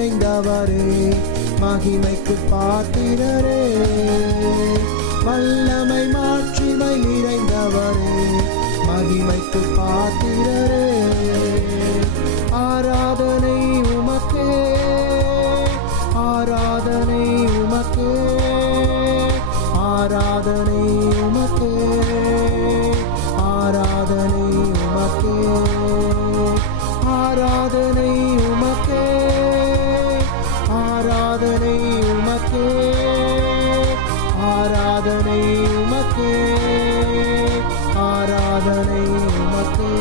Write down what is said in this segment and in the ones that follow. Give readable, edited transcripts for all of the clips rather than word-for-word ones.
நிறைந்தவரே, மகிமைக்கு பாத்திரரே. வல்லமை மாட்சிமை நிறைந்தவரே, மகிமைக்கு பாத்திரரே. ஆராதனை உமக்கே, ஆராதனை உமக்கே, ஆராதனை உமக்கே, ஆராதனை உமக்கே, ஆராதனை உமக்கே, ஆராதனை உமக்கே, ஆராதனை உமக்கே, ஆராதனை உமக்கே.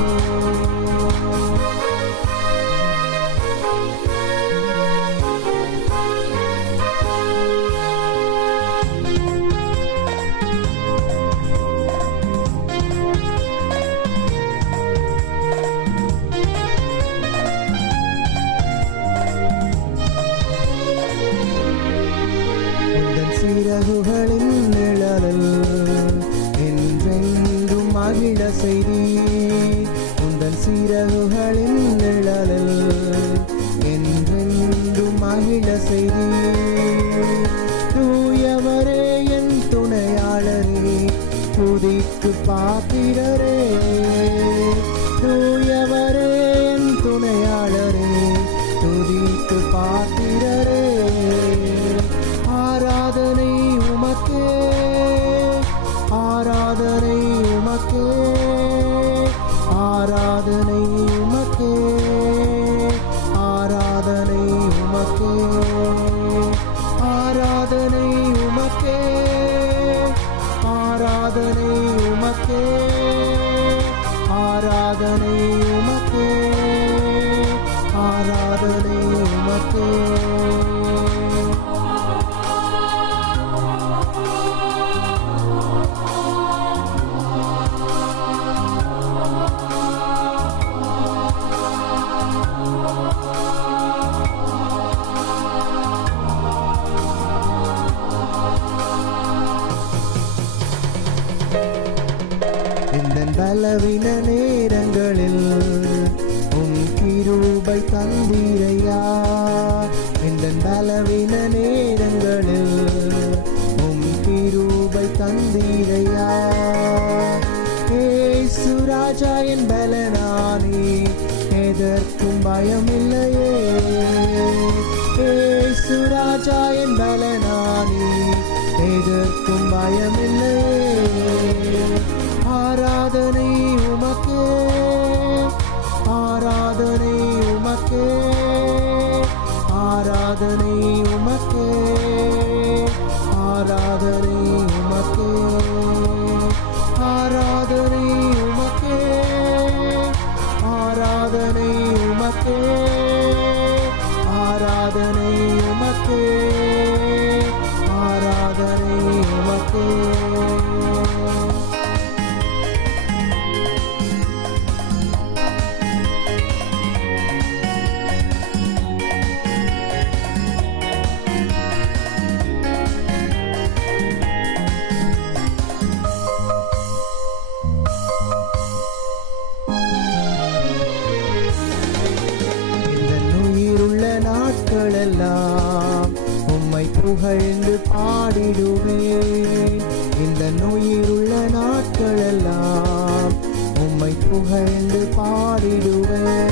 சிறகுகளின் நிழலில் என்றென்றும் மகிழ செய்தி, உந்தன் சிறகுகளின் நிழலில் என்றென்றும் மகிழ செய்தி. தூயவரே என் துணையாளரே, துதிக்கு பாத்திரரே. தூயவரே என் துணையாளரே, துதிக்கு பாத்திரரே. ஆராதனை உமக்கே, ஆராதனை உமக்கே, ஆராதனை உமக்கே, ஆராதனை உமக்கே, ஆராதனை உமக்கே, ஆராதனை உமக்கே, ஆராதனை உமக்கே, ஆராதனை உமக்கே. பலவீன நேரங்களில் உம் கிருபை தந்தீரையா. இந்த பலவீன நேரங்களில் உம் கிருபை தந்தீரையா. ஏசு ராஜா என் பலனானே, எதற்கும் பயமில்லையே. ஏசு ராஜா என் பலனானே, எதற்கும் பயமில்லையே. ஆராதனை உமக்கே, ஆராதனை உமக்கே, ஆராதனை உமக்கே, ஆராதனை உமக்கே, ஆராதனை உமக்கே, ஆராதனை உமக்கே, ஆராதனை உமக்கே, ஆராதனை உமக்கே. நாட்களெல்லாம் உம்மை புகழ்ந்து பாடிடுவேன். இந்த நோயிருள்ள நாட்களெல்லாம் உம்மை புகழ்ந்து பாடிடுவேன்.